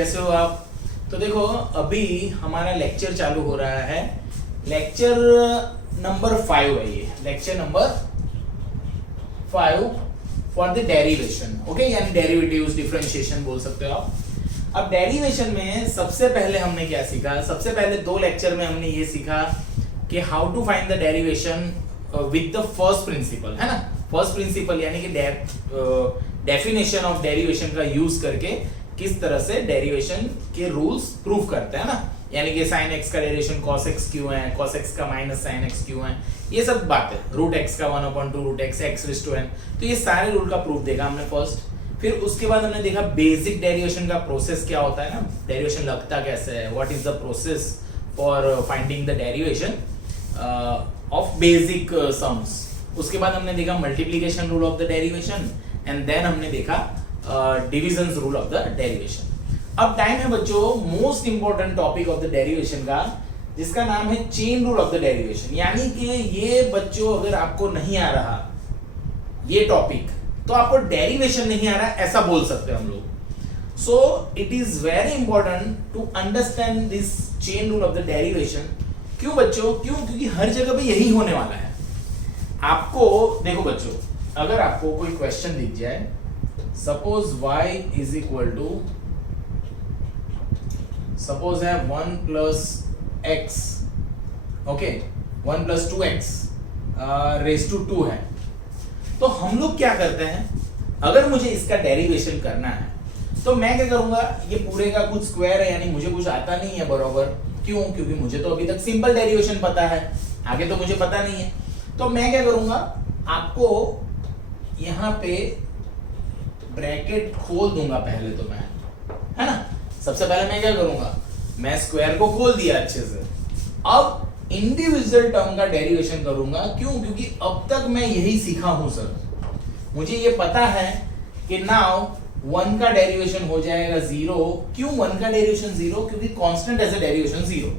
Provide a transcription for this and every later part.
कैसे हो आप? तो देखो अभी हमारा लेक्चर चालू हो रहा है, लेक्चर नंबर 5 है ये, lecture number 5 for the derivation, okay, यानी डेरिवेटिव्स, डिफरेंशिएशन बोल सकते हो आप। अब डेरिवेशन में सबसे पहले हमने क्या सीखा? सबसे पहले 2 लेक्चर में हमने ये सीखा कि how to find the derivation with the first principle, है ना। फर्स्ट प्रिंसिपल यानी कि डेफिनेशन ऑफ डेरिवेशन का यूज करके किस तरह से डेरिवेशन के रूल्स प्रूव करते हैं ना, यानी कि sin x का डेरिवेशन cos x क्यों है, cos x का माइनस sin x क्यों है, ये सब बातें, रूट x का 1/2 root x x raise to n, तो ये सारे रूल का प्रूफ देखा हमने फर्स्ट। फिर उसके बाद हमने देखा बेसिक डेरिवेशन का प्रोसेस क्या होता है ना, डेरिवेशन लगता कैसे है, what is the process for finding the derivation of basic sums. उसके बाद हमने देखा multiplication rule of the derivation and then हमने देखा division rule of the derivation. अब टाइम है बच्चों most important topic of the derivation का, जिसका नाम है chain rule of the derivation. यानी कि ये बच्चों अगर आपको नहीं आ रहा ये टॉपिक तो आपको डेरिवेशन नहीं आ रहा ऐसा बोल सकते हैं हम लोग। So it is very important to understand this chain rule of the derivation. क्यों बच्चों? क्योंकि हर जगह पे यही होने वाला है। आपको देखो बच्चों, अगर आपको कोई क्वेश्चन दिख जाए, suppose y is equal to, suppose है 1 plus x, okay, 1 plus 2x raise to 2 है, तो हम लोग क्या करते हैं, अगर मुझे इसका डेरिवेशन करना है तो मैं क्या करूंगा, ये पूरे का कुछ स्क्वायर है, यानी मुझे कुछ आता नहीं है बराबर। क्यों? क्योंकि मुझे तो अभी तक सिंपल डेरिवेशन पता है, आगे तो मुझे पता नहीं है। तो मैं क्या करूंगा, आपको यहां पे ब्रैकेट खोल दूंगा पहले तो मैं, है ना। सबसे पहले मैं क्या करूंगा, मैं स्क्वायर को खोल दिया अच्छे से, अब इंडिविजुअल टर्म का डेरिवेशन करूंगा। क्यों? क्योंकि अब तक मैं यही सीखा हूं सर, मुझे ये पता है कि नाउ 1 का डेरिवेशन हो जाएगा 0। क्यों 1 का डेरिवेशन 0? क्योंकि constant as a derivation 0।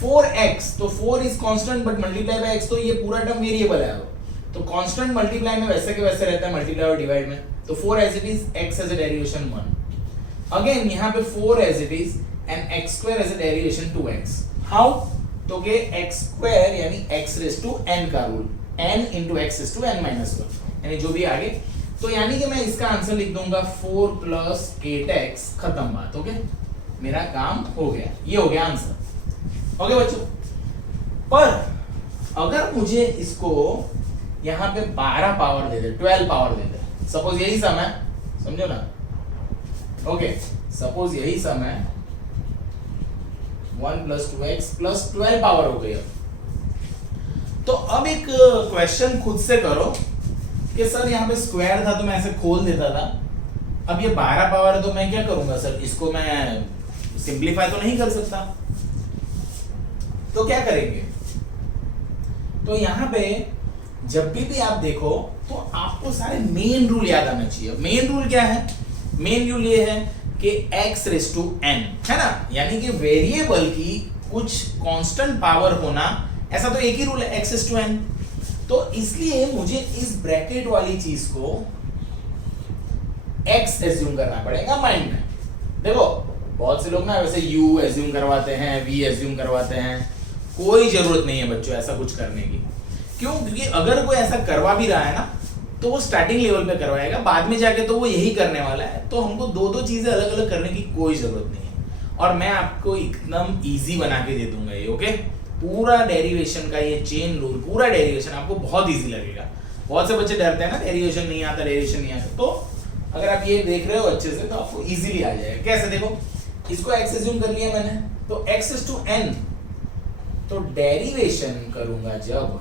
4x, तो 4 is constant but multiply by x, तो ये पूरा टर्म वेरिएबल है। तो कांस्टेंट मल्टीप्लाई में वैसे के वैसे रहता है, मल्टीप्लाई और डिवाइड में। तो 4 as it is, x as a derivation 1। Again यहां पे 4 as it is and x square as a derivation 2x। How? तो के x स्क्वायर यानी x रेज़ टू n का rule, n into x raise to n minus 1, यानी जो भी आगे। तो यानी कि मैं इसका आंसर लिख दूंगा 4 प्लस 8x, खत्म बात, ओके, मेरा काम हो गया, ये हो गया आंसर, ओके बच्चों। पर अगर मुझे इसको यहां पे 12 पावर दे दे, 12 पावर दे दे, सपोज यही सम है, समझो ना, ओके, सपोज यही सम है 1 प्लस 2x प्लस 12 पावर हो गई। तो अब एक क्वेश्चन खुद से करो कि सर यहाँ पे स्क्वायर था तो मैं ऐसे खोल देता था, अब ये 12 पावर है तो मैं क्या करूंगा सर, इसको मैं सिंप्लीफाई तो नहीं कर सकता, तो क्या करेंगे? तो यहाँ पे जब भी आप देखो तो आपको सारे मेन रूल याद आना चाहिए। मेन रूल क्या है? मेन रूल ये है कि x रेज़ टू n, है ना, यानी कि वेरिएबल की कुछ कांस्टेंट पावर होना, ऐसा तो एक ही रूल है, x रेज़ टू n। तो इसलिए मुझे इस ब्रैकेट वाली चीज को x एज्यूम करना पड़ेगा माइंड में। देखो बहुत से लोग ना वैसे u एज्यूम करवाते हैं, v एज्यूम करवाते हैं, कोई जरूरत नहीं है बच्चों ऐसा कुछ करने की। क्यों? क्योंकि अगर कोई ऐसा करवा भी रहा है ना तो वो स्टार्टिंग लेवल पे करवाएगा, बाद में जाके तो वो यही करने वाला है। तो हमको दो चीजें अलग अलग करने की कोई जरूरत नहीं है, और मैं आपको एकदम इजी बना के दे दूंगा ये, ओके। पूरा डेरिवेशन का ये चेन रूल, पूरा डेरिवेशन आपको बहुत इजी लगेगा। बहुत से बच्चे डरते हैं ना, डेरिवेशन नहीं आता, डेरिवेशन नहीं आता, तो अगर आप ये देख रहे हो अच्छे से तो आपको इजीली आ जाएगा। कैसे? देखो, इसको x एज्यूम कर लिया मैंने, तो x इज टू n, तो डेरिवेशन करूंगा जब,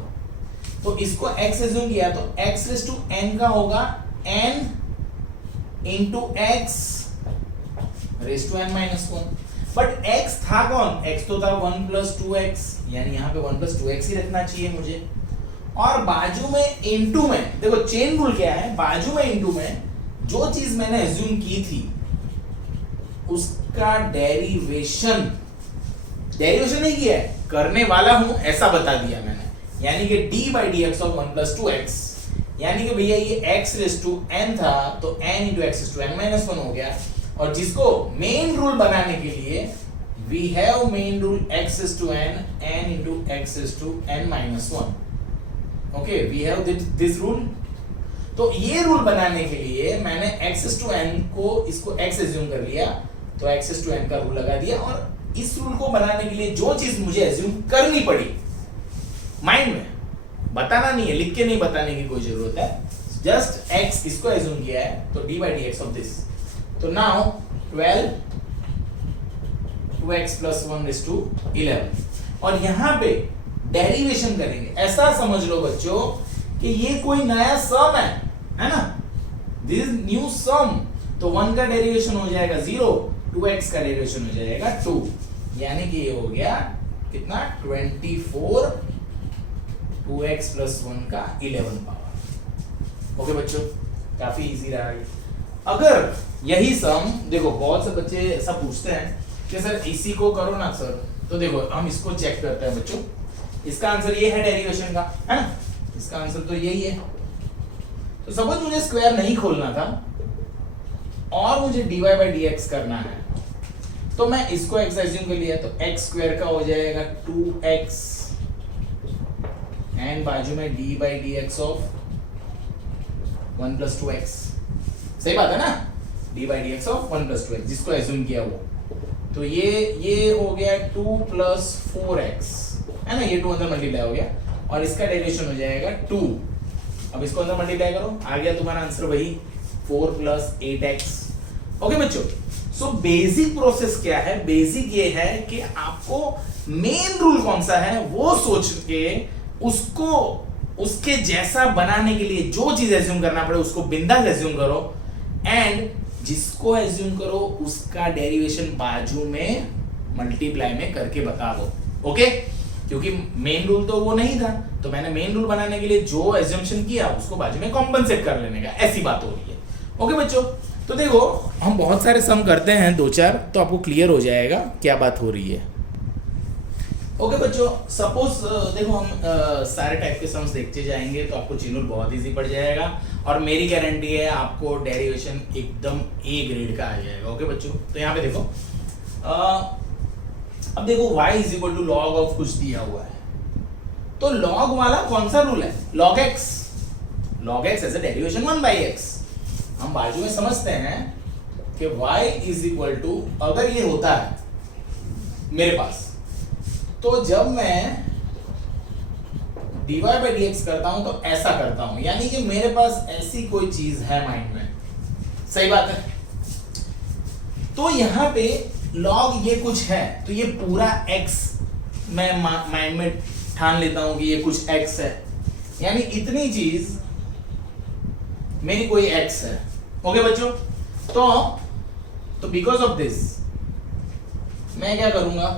तो इसको x एज्यूम किया तो x इज टू n का होगा n into x raise to n minus 1। But x था कौन? x तो था 1 प्लस 2x, यानी यहाँ पे 1 प्लस 2x ही रखना चाहिए मुझे। और बाजू में इनटू में, देखो चेन रूल क्या है, बाजू में इनटू में जो चीज मैंने एज्यूम की थी उसका डेरिवेशन नहीं किया है, करने वाला हूं ऐसा बता दिया मैंने, यानी कि d by d x of 1 plus 2x, यानी कि भैया ये x रेज़ टू n था तो n into x raise to n minus 1 हो गया। और जिसको मेन रूल बनाने के लिए we have main rule x is to n into x is to n minus 1. Okay, we have this rule. तो ये रूल बनाने के लिए मैंने x is to n को इसको x एज्यूम कर लिया, तो x is to n का रूल लगा दिया. और इस रूल को बनाने के लिए जो चीज मुझे एज्यूम करनी पड़ी, माइंड में बताना नहीं है, लिख के नहीं बताने की कोई जरूरत है, जस्ट x इसको एज्यूम किया है, तो d by dx of this. तो now 12 2x plus 1 is to 11. और यहां पे डेरिवेशन करेंगे. ऐसा समझ लो बच्चों कि ये कोई नया सम है ना, दिस न्यू सम. तो 1 का डेरिवेशन हो जाएगा 0, 2x का डेरिवेशन हो जाएगा 2, यानी कि ये हो गया कितना 24 2x plus 1 का 11 पावर. ओके बच्चों, काफी इजी रहा है. अगर यही सम, देखो बहुत से बच्चे ऐसा पूछते हैं कि सर इसी को करो ना सर, तो देखो हम इसको चेक करते हैं बच्चों. इसका आंसर ये है डेरिवेशन का, है ना, इसका आंसर तो यही है. तो सपोज मुझे स्क्वायर नहीं खोलना था और मुझे dy by dx करना है, तो मैं इसको x एज्यूम कर लिया, तो x स्क्वायर का हो जाएगा 2x एंड बाजू में d by dx of 1 plus 2x. सही बात है ना, d by dx of 1 plus 2x जिसको एज्यूम किया वो. तो ये हो गया 2 plus 4x, है ना, ये 2 अंदर मल्टीप्लाई हो गया और इसका डेरिवेशन हो जाएगा 2. अब इसको अंदर मल्टीप्लाई करो, आ गया तुम्हारा आंसर वही 4 plus 8x. ओके बच्चों, सो बेसिक प्रोसेस क्या है, बेसिक ये है कि आपको मेन रूल कौन सा है वो सोच के उसको उसके जैसा बनाने के लिए जो चीज एज्यूम करना पड़े उसको बिंदास एज्यूम करो, एंड जिसको एज्यूम करो उसका डेरिवेशन बाजू में मल्टीप्लाई में करके बता दो. ओके, क्योंकि मेन रूल तो वो नहीं था, तो मैंने मेन रूल बनाने के लिए जो एज्यूम्पशन किया उसको बाजू में कॉम्पेंसेट कर लेने का, ऐसी बात हो रही है. ओके बच्चों, तो देखो हम बहुत सारे सम करते हैं 2-4, तो आपको क्लियर हो जाएगा क्या बात हो रही है. ओके बच्चों, सपोज देखो हम सारे टाइप के सम्स देखते जाएंगे तो आपको चिन्ह बहुत इजी पड़ जाएगा और मेरी गारंटी है आपको डेरिवेशन एकदम ए ग्रेड का आ जाएगा. ओके बच्चों, तो यहाँ पे देखो अब देखो y is equal to log of कुछ दिया हुआ है, तो लॉग वाला कौन सा रूल है, log x as a derivation 1 by x. हम बाजू में समझते हैं कि y इज इक्वल टू, अगर ये होता है मेरे पास, तो जब मैं dy by dx करता हूं तो ऐसा करता हूं, यानी कि मेरे पास ऐसी कोई चीज है माइंड में. सही बात है. तो यहां पे log ये कुछ है, तो ये पूरा x मैं माइंड में ठान लेता हूं कि ये कुछ x है, यानी इतनी चीज मेरी कोई x है. ओके बच्चों, तो बिकॉज ऑफ दिस मैं क्या करूंगा,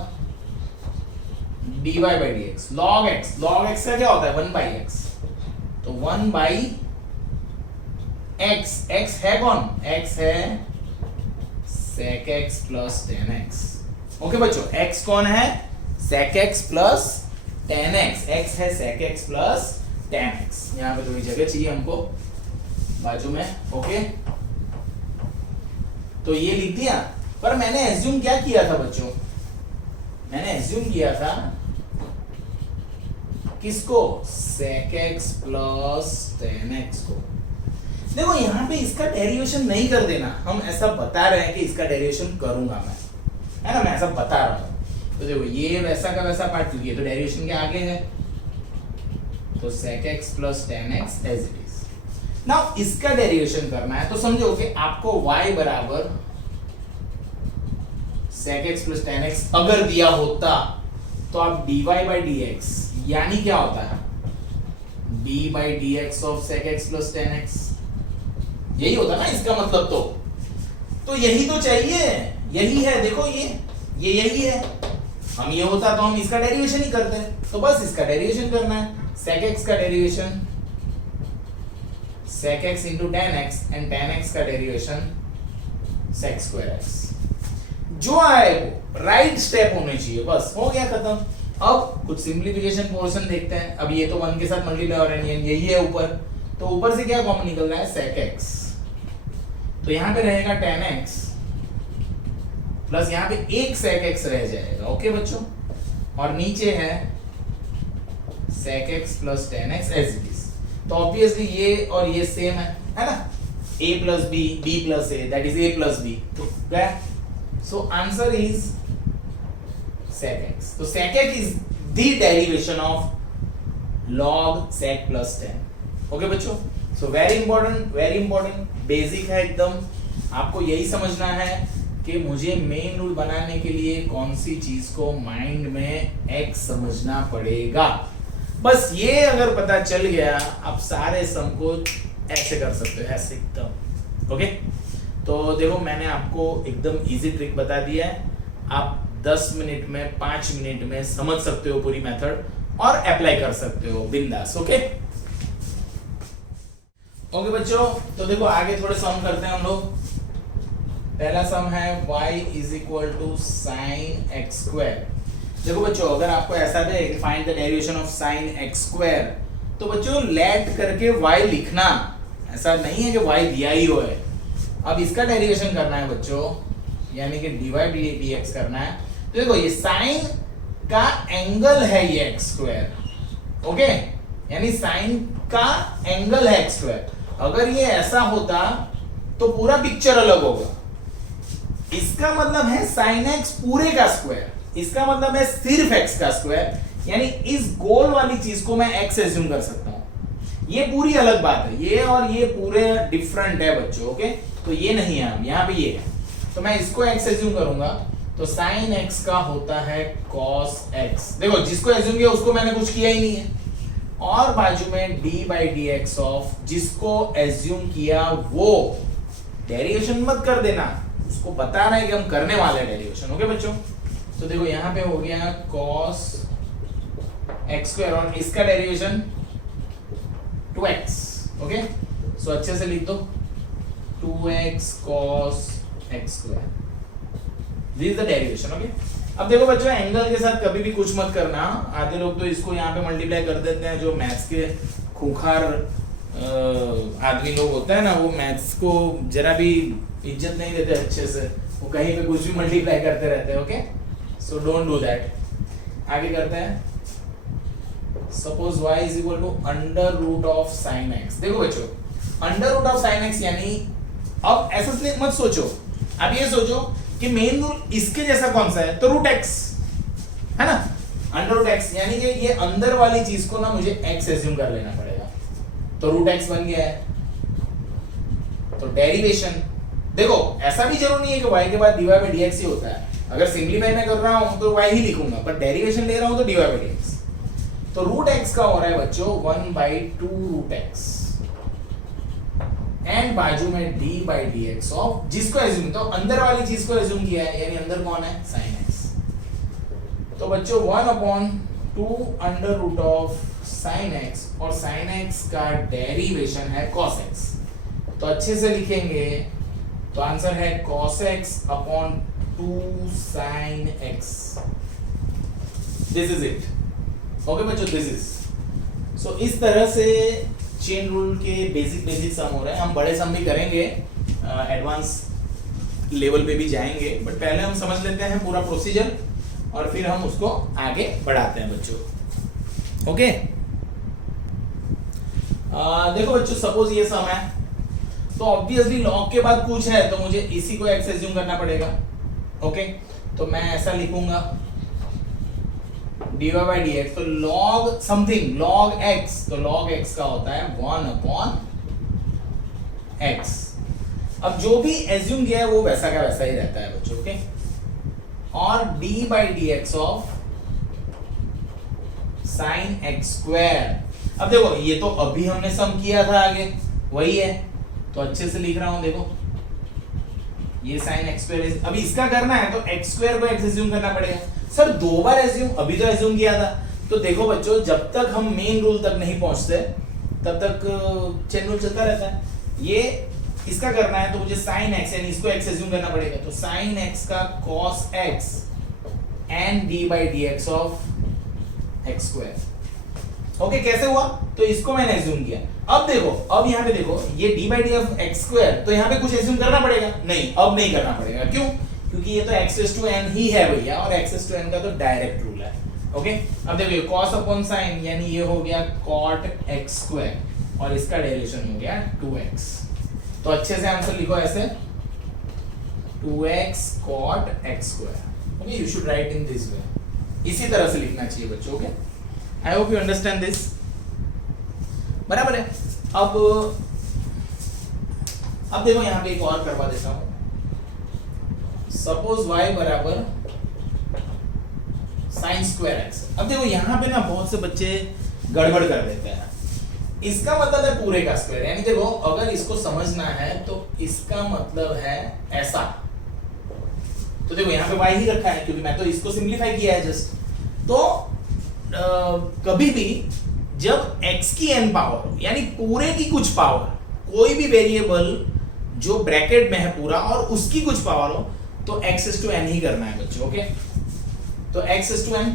dy by dx log x का क्या होता है 1 by x, तो 1 by x है कौन, x है sec x plus tan x. Okay बच्चों, x कौन है, sec x plus tan x, x है sec x plus tan x. यहां पे थोड़ी जगह चाहिए हमको बाजू में. ओके, तो ये लिख दिया, पर मैंने एज्यूम क्या किया था बच्चों, मैंने एज्यूम किया था किसको, sec x plus tan x को. देखो यहाँ पे इसका डेरिवेशन नहीं कर देना, हम ऐसा बता रहे हैं कि इसका डेरिवेशन करूंगा मैं, है ना, मैं ऐसा बता रहा हूं. तो देखो ये वैसा का वैसा पार्ट, क्योंकि ये तो डेरिवेशन के आगे है, तो sec x plus tan x as it is. Now इसका डेरिवेशन करना है, तो समझो कि आपको y बराबर sec x plus tan x अगर दिया होता, तो आप dy by dx, यानी क्या होता है d by dx of sec x plus tan x, यही होता ना इसका मतलब. तो यही तो चाहिए, यही है. देखो ये यही है. हम ये होता तो हम इसका डेरिवेशन ही करते हैं, तो बस इसका डेरिवेशन करना है. sec x का derivation sec x into tan x and tan x का डेरिवेशन sec square x. जो आए वो राइट स्टेप होने चाहिए, बस हो गया खत्म. अब कुछ सिंप्लीफिकेशन पोर्शन देखते हैं. अब ये तो 1 के साथ मल्टीप्लाई हो रहा है, यही है ऊपर, तो ऊपर से क्या कॉमन निकल रहा है sec x, तो यहां पे रहेगा tan x प्लस यहाँ पे एक sec x रह जाएगा। ओके बच्चों, और नीचे है sec x plus tan x as it is. तो ऑब्वियसली ये और ये सेम है ना, a plus b, b plus a, that is a plus b। तो क्या, so answer is sec x। तो sec x is the derivation of log sec plus tan। Okay बच्चों, सो वेरी इंपॉर्टेंट, बेसिक है एकदम। आपको यही समझना है कि मुझे मेन रूल बनाने के लिए कौन सी चीज को माइंड में x समझना पड़ेगा। बस ये अगर पता चल गया, आप सारे सम को ऐसे कर सकते हो, ऐसे एकदम। ओके, तो देखो मैंने आपको एकदम इजी ट्रिक बता दिया है। आप 10 मिनट में, 5 मिनट में समझ सकते हो पूरी मेथड और अप्लाई कर सकते हो बिंदास। ओके ओके बच्चों, तो देखो आगे थोड़े सम करते हैं हम लोग। पहला सम है y is equal to sine x square. देखो बच्चों, अगर आपको ऐसा दे कि find the derivation of sine x square, तो बच्चों लेट करके y लिखना, ऐसा नहीं है कि y दिया ही हो है। अब इसका डेरिवेशन करना है बच्चों, यानी कि dy dx करना है। तो देखो ये साइन का एंगल है ये एक्स स्क्वायर। ओके, यानी साइन का एंगल है एक्स स्क्वायर। अगर ये ऐसा होता तो पूरा पिक्चर अलग होगा। इसका मतलब है साइन एक्स पूरे का स्क्वायर, इसका मतलब है सिर्फ एक्स का स्क्वायर, यानी इस गोल वाली चीज को मैं एक्स एज्यूम कर सकता हूं। ये पूरी अलग बात है, ये और ये पूरे डिफरेंट है बच्चों। ओके, तो ये नहीं है, अब यहां पे ये है, तो मैं इसको एक्स एज्यूम करूंगा, तो साइन एक्स का होता है कॉस एक्स। देखो जिसको एज्यूम किया उसको मैंने कुछ किया ही नहीं है, और बाजू में D by d x of जिसको एज्यूम किया वो। डेरिवेशन मत कर देना, उसको बता रहा है कि हम करने वाले हैं डेरिवेशन। ओके बच्चों, तो देखो यहां पे हो गया cos x स्क्वायर और इसका डेरिवेशन 2x। ओके, सो अच्छे से लिख दो 2x cos x square, this is the derivation. Okay, अब देखो बच्चों एंगल के साथ कभी भी कुछ मत करना। आधे लोग तो इसको यहाँ पे मल्टीप्लाई कर देते हैं, जो मैथ्स के खूंखार आदमी लोग होता है ना, वो मैथ्स को जरा भी इज्जत नहीं देते अच्छे से, वो कहीं पे कुछ भी मल्टीप्लाई करते रहते हैं। Okay, so don't do that. आगे करते हैं, suppose y is equal to under root of sine x. देखो बच्चों under root of sine x, यानी अब ऐसा मत सोचो, अब ये सोचो कि मेन रूल इसके जैसा कौन सा है, तो रूट एक्स है ना, अंडर रूट एक्स, यानी कि ये अंदर वाली चीज को ना मुझे x एज्यूम कर लेना पड़ेगा, तो रूट एक्स बन गया है। तो डेरिवेशन देखो ऐसा भी जरूरी नहीं है कि y के बाद dy by dx ही होता है। अगर सिंपलीफाई मैं कर रहा हूं तो y ही लिखूंगा, पर डेरिवेशन ले रहा हूं तो dy by dx। तो रूट x का हो रहा है बच्चों 1/2 रूट x, एंड बाजू में d by dx ऑफ जिसको एज्यूम, तो अंदर वाली चीज को एज्यूम किया है, यानी अंदर कौन है, sin x। तो बच्चों 1/2 under root of sin x, और sin x का डेरिवेशन है cos x। तो अच्छे से लिखेंगे तो आंसर है cos x upon 2 sin x। This is it. Okay बच्चों, दिस इज। सो इस तरह से चेन रूल के बेसिक सम हो रहे हैं। हम बड़े सम भी करेंगे, एडवांस लेवल पे भी जाएंगे, बट पहले हम समझ लेते हैं पूरा प्रोसीजर और फिर हम उसको आगे बढ़ाते हैं बच्चों। ओके, देखो बच्चों सपोज ये सम है, तो ऑब्वियसली लॉग के बाद कुछ है तो मुझे इसी को x एज्यूम करना पड़ेगा। ओके, तो मैं ऐसा लिखूंगा dy by dx, तो log समथिंग log x, तो log x का होता है 1/x। अब जो भी एज्यूम किया है वो वैसा का वैसा ही रहता है बच्चों। ओके, और d by dx of sin x square. अब देखो ये तो अभी हमने सम किया था, आगे वही है, तो अच्छे से लिख रहा हूं। देखो ये sin x स्क्वायर, अभी इसका करना है तो x स्क्वायर को x एज्यूम करना पड़ेगा। सर 2 बार एज्यूम, अभी तो एज्यूम किया था। तो देखो बच्चों जब तक हम मेन रूल तक नहीं पहुंचते तब तक चेन रूल चलता रहता है। ये इसका करना है तो मुझे sin x यानी इसको x एज्यूम करना पड़ेगा, तो sin x का cos x and d by dx of x square. Okay, कैसे हुआ, तो इसको मैंने एज्यूम किया। अब देखो, अब यहाँ पे देखो ये d by d of x square, तो यहाँ पे कुछ एज्यूम करना पड़ेगा, नहीं अब नहीं करना पड़ेगा। क्यों, क्योंकि ये तो x⁴n ही है भैया, और x⁴n का तो डायरेक्ट रूल है। ओके, अब देखिए cos अपॉन sin यानी ये हो गया cot x² और इसका डेरिवेशन हो गया 2x। तो अच्छे से आंसर लिखो ऐसे 2x cot x²। Okay, you should write in this वे, इसी तरह से लिखना चाहिए बच्चों। Okay, I hope you understand this, बराबर है। अब देखो यहाँ पे एक और करवा देता हूं। सपोज y बराबर sin²x। अब देखो यहाँ पे ना बहुत से बच्चे गड़बड़ कर देते हैं। इसका मतलब है पूरे का स्क्वायर, यानी देखो अगर इसको समझना है तो इसका मतलब है ऐसा। तो देखो यहाँ पे y ही रखा है क्योंकि मैं तो इसको सिंपलीफाई किया है जस्ट। तो कभी भी जब x की n पावर यानी पूरे की कुछ पावर, कोई भी वेरिएबल जो ब्रैकेट में है पूरा और उसकी कुछ पावर हो, तो x⁴n ही करना है बच्चों। ओके, तो x⁴n,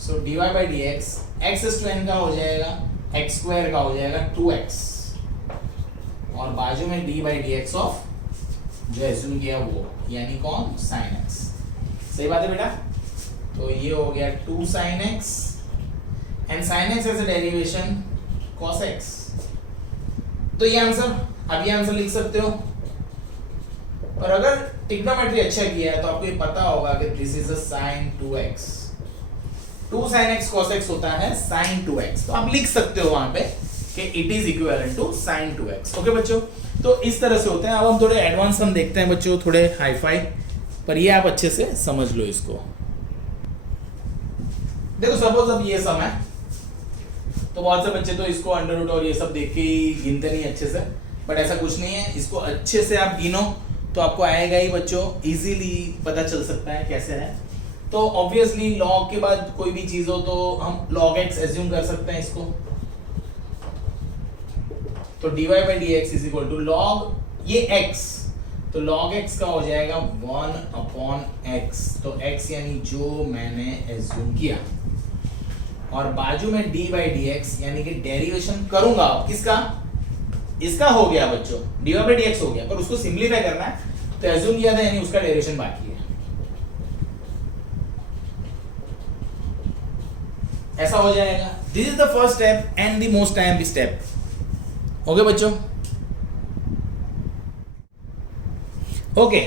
सो dy/dx x⁴n का हो जाएगा x² का हो जाएगा 2x और बाजू में d/dx ऑफ जो एज्यूम किया वो, यानी कौन, sin x। सही बात है बेटा। तो ये हो गया 2 sin x and sin x as a derivation cos x। तो ये आंसर, अब ये आंसर लिख सकते हो। और अगर ट्रिग्नोमेट्री अच्छा किया है तो आपको ये पता होगा कि this is a sin 2x। 2 sin x cos x होता है sin 2x, तो आप लिख सकते हो वहां पे कि it is equivalent to sin 2x। Okay बच्चों, तो इस तरह से होते हैं। अब हम थोड़े एडवांस हम देखते हैं बच्चों, थोड़े हाईफाई, पर ये आप अच्छे से समझ लो इसको। देखो सपोज अब ये सम है, तो बहुत से बच्चे तो इसको अंडर रूट और ये सब देख के ही गिनते नहीं अच्छे से, बट ऐसा कुछ नहीं है। इसको अच्छे से आप गिनो तो आपको आएगा ही बच्चों, इजीली पता चल सकता है कैसे है। तो ऑब्वियसली log के बाद कोई भी चीज हो तो हम log x एज्यूम कर सकते हैं इसको। तो dy/dx is equal to log ये x, तो log x का हो जाएगा 1/x। तो x यानी जो मैंने एज्यूम किया, और बाजू में dy/dx यानी कि डेरिवेशन करूंगा किसका, इसका हो गया बच्चों, dy/dx हो गया, पर उसको सिंपलीफाई करना है तो एज्यूम किया था यानी उसका डेरिवेशन बाकी है। ऐसा हो जाएगा। This is the first step and the most time step. Okay बच्चों, ओके,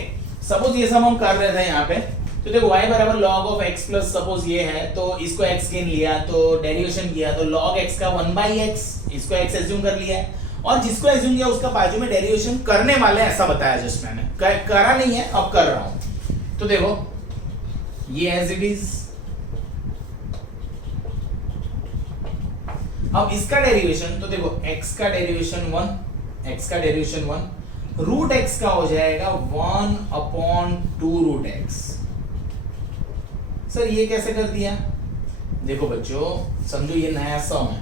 सपोज ये सब हम कर रहे थे यहाँ पे, तो देखो y बराबर log of x plus suppose ये है, तो इसको x गिन लिया, तो डेरिवेशन किया, तो log x का 1/x, इसको x एज्यूम कर लिया है, और जिसको एज्यूम किया उसका बाजू में डेरिवेशन करने वाले, ऐसा बताया जस्ट मैंने, करा नहीं है, अब कर रहा हूं। तो देखो ये एज इट इज, अब इसका डेरिवेशन, तो देखो x का डेरिवेशन 1, x का डेरिवेशन 1, रूट x का हो जाएगा 1/2 रूट x। सर ये कैसे कर दिया? देखो बच्चों समझो ये नया सम है,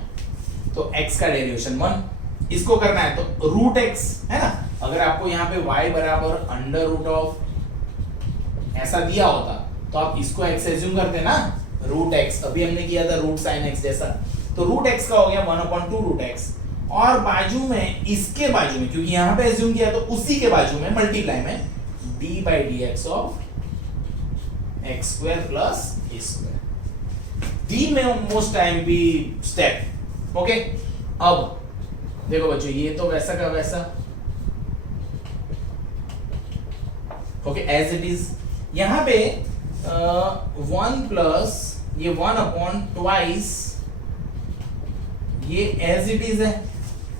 तो x का डेरिवेशन 1, इसको करना है तो रूट x है ना। अगर आपको यहाँ पे y बराबर अंडर रूट ऑफ ऐसा दिया होता तो आप इसको x एज्यूम करते ना, रूट x, अभी हमने किया था रूट sin x जैसा, तो रूट x का हो गया 1/2 रूट x, और बाजू में, इसके बाजू में, क्योंकि यहाँ पे एज्यूम किया तो उसी के बाजू में मल्टीप्लाई में d/dx of x² plus a²। दी में मोस्ट टाइम भी स्टेप। ओके, अब देखो बच्चों ये तो वैसा का वैसा, ओके एज इट इज। यहां पे 1 प्लस ये 1/2 ये एज इट इज है,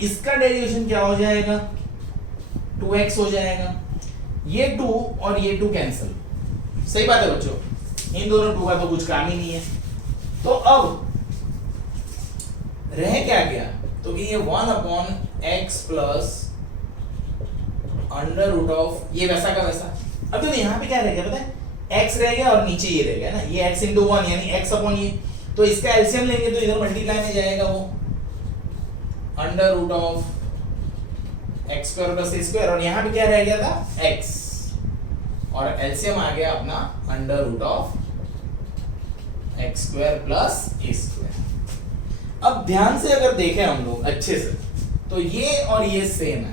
इसका डेरिवेशन क्या हो जाएगा, 2x हो जाएगा। ये 2 और ये 2 कैंसिल, सही बात है बच्चों, इन दोनों 2 का तो कुछ काम ही नहीं है। तो अब रह क्या गया, तो कि ये 1/x plus under root of ये वैसा का वैसा। अब तो यहाँ पे क्या रह गया पता है, x रह गया और नीचे ये रह गया ना, ये x × 1 यानी x अपॉन ये, तो इसका एलसीएम लेंगे तो इधर मल्टीप्लाई में जाएगा वो under root of x² plus a², और यहाँ पे क्या रह गया था x, और एलसीएम आ गया अपना under root of x² plus a²। अब ध्यान से अगर देखें हम लोग अच्छे से, तो ये और ये सेम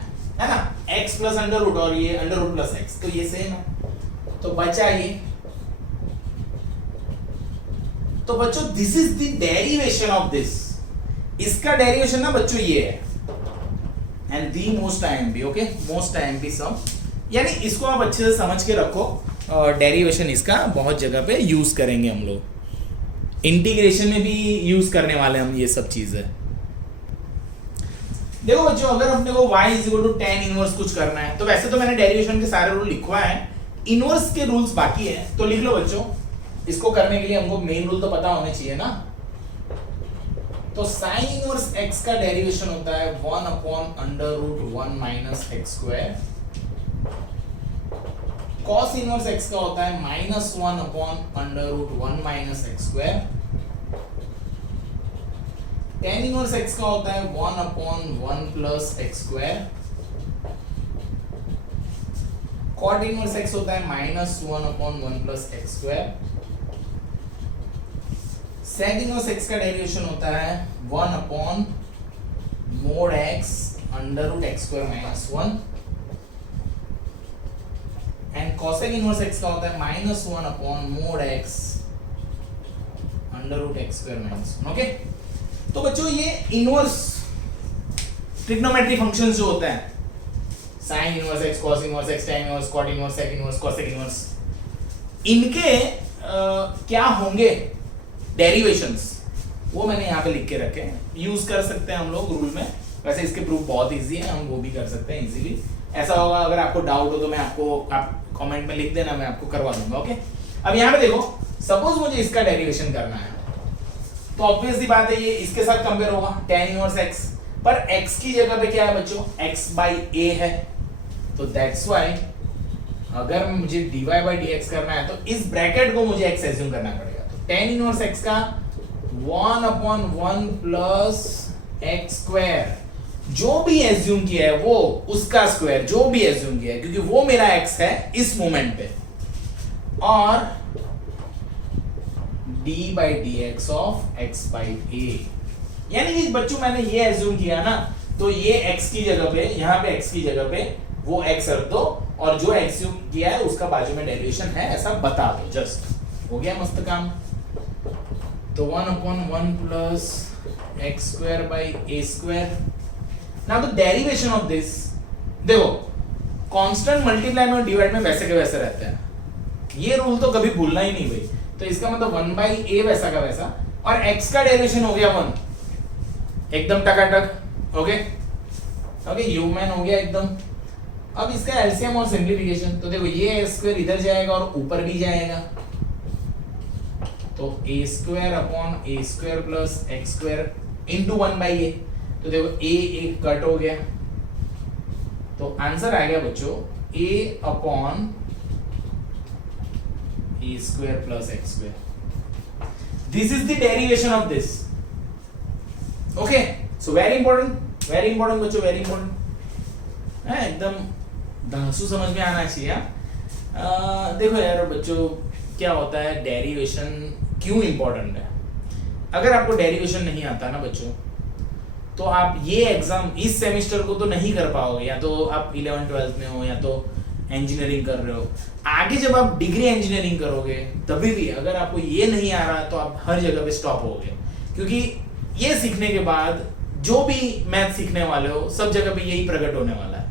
है ना। x प्लस अंडर रूट और ये अंडर रूट प्लस एक्स, तो ये सेम है, तो बचा ये। तो बच्चों this is the derivation of this, इसका डेरिवेशन ना बच्चों ये है, and the most IMP, okay, most IMP sum, यानी इसको आप अच्छे से समझ के रखो, और डेरिवेशन इसका बहुत जगह पे यूज करेंगे हम लोग, इंटीग्रेशन में भी यूज करने वाले हम ये सब चीजें। देखो बच्चों, अगर अपने को y is equal to tan inverse कुछ करना है, तो वैसे तो मैंने डेरिवेशन के सारे रूल लिखवा है, इनवर्स के रूल्स बाकी है, तो लिख लो बच्चों। इसको करने के लिए हमको मेन रूल तो पता होने चाहिए ना। तो साइन इनवर्स x का डेरिवेशन होता है 1 upon under root 1 minus x square, cos inverse x का होता है minus 1 upon under root 1 minus x square, tan inverse x का होता है 1 upon 1 plus x square, cot inverse x होता है minus 1 upon 1 plus x square, sec inverse x का derivation होता है 1 upon mod x under root x square minus 1, and cosec inverse x का होता है minus 1 upon mod x under root x square minus 1, okay. तो बच्चों ये inverse trigonometry functions जो होते हैं, sine inverse x, cos inverse x, tan inverse, cot inverse, sec inverse, cosec inverse, इनके क्या होंगे डेरिवेशंस, वो मैंने यहाँ पे लिख के रखे हैं, यूज कर सकते हैं हम लोग रूल में। वैसे इसके प्रूफ बहुत इजी है, हम वो भी कर सकते हैं इजीली। ऐसा होगा अगर आपको डाउट हो तो मैं आपको, आप कमेंट में लिख देना, मैं आपको करवा दूंगा, ओके। अब यहाँ पे देखो, सपोज मुझे इसका डेरिवेशन करना है, तो ऑब्वियस सी बात है ये इसके साथ कंपेयर होगा, tan इनवर्स x, पर x की जगह पे क्या है बच्चों, x बाई a है, तो दैट्स वाई अगर मुझे dy बाई dx करना है तो इस ब्रैकेट को मुझे x एज्यूम करना पड़ेगा। tan इनवर्स x का 1 अपॉन 1 प्लस एक्स स्क्वायर, जो भी एज्यूम किया है वो उसका स्क्वायर, जो भी एज्यूम किया है, क्योंकि वो मेरा x है इस मोमेंट पे, और d by d x of x by a, यानी कि बच्चों मैंने ये एज्यूम किया ना, तो ये x की जगह पे, यहाँ पे x की जगह पे वो x रख दो, और जो एज्यूम किया है उसका बाजू में डेरिवेशन है ऐसा बता दो, जस्ट हो गया मस्त काम। तो 1 upon 1 plus x square by A square. Now the derivation of this, देखो कांस्टेंट मल्टीप्लाई में और डिवाइड में वैसे के वैसे रहते हैं, ये रूल तो कभी भूलना ही नहीं भाई। तो इसका मतलब 1 बाई ए वैसा का वैसा, और x का डेरिवेशन हो गया 1, एकदम टकाटक, ओके ओके, ह्यूमन हो गया एकदम। अब इसका एलसीएम और सिंप्लीफिकेशन, तो देखो ये स्क्वायर इधर जाएगा और ऊपर भी जाएगा, तो a square upon a square plus x square into 1 by a, तो देखो ए एक कट हो गया, तो आंसर आ गया बच्चों a upon a square plus x square. This is the derivation of this, okay. So very important बच्चों, वेरी इंपॉर्टेंट है, एकदम धांसू समझ में आना चाहिए। देखो यार बच्चों, क्या होता है डेरिवेशन क्यों इंपॉर्टेंट है। अगर आपको डेरिवेशन नहीं आता ना बच्चों, तो आप ये एग्जाम इस सेमेस्टर को तो नहीं कर पाओगे, या तो आप 11th-12th में हो या तो इंजीनियरिंग कर रहे हो। आगे जब आप डिग्री इंजीनियरिंग करोगे तभी भी अगर आपको ये नहीं आ रहा तो आप हर जगह पे स्टॉप होगे, क्योंकि ये सीखने के बाद जो भी मैथ सीखने वाले हो सब जगह पे यही प्रकट होने वाला है,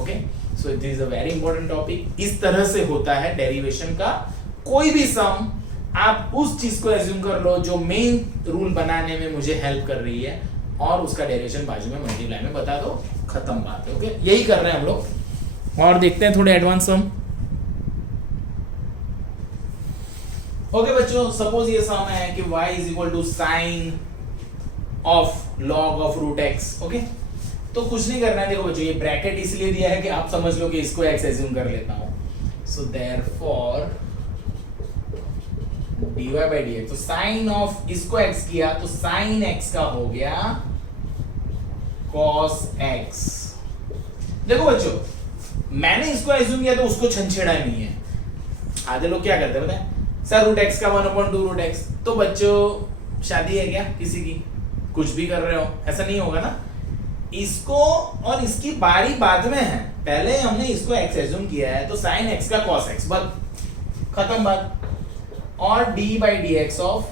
okay. So it is a very important topic. इस तरह से होता है डेरिवेशन का कोई भी सम, आप उस चीज को एज्यूम कर लो जो मेन रूल बनाने में मुझे हेल्प कर रही है, और उसका डेरिवेशन बाजू में मल्टीप्लाई में बता दो, खत्म बात है, ओके। यही कर रहे हैं हम लोग, और देखते हैं थोड़े एडवांस सम। ओके बच्चों, सपोज ये सम है कि y is equal to sine of log of root x, okay. तो कुछ नहीं करना है, देखो बच्चों ये ब्रैकेट इसलिए दिया है कि आप समझ लो कि इसको x एज्यूम कर लेता हूं, सो देयरफॉर dy बाई dx, तो साइन ऑफ इसको x किया तो साइन x का हो गया cos x। देखो बच्चों मैंने इसको एज्यूम किया तो उसको छंछेड़ा नहीं है। आधे लोग क्या करते हैं बताएं, सर रूट x का 1/2 रूट x, तो बच्चों शादी है क्या किसी की, कुछ भी कर रहे हो, ऐसा नहीं होगा ना। इसको और इसकी बारी बाद में है, पहले हमने इसको x एज्यूम किया है, तो sin x का cos x, बस खत्म बात। और d by dx of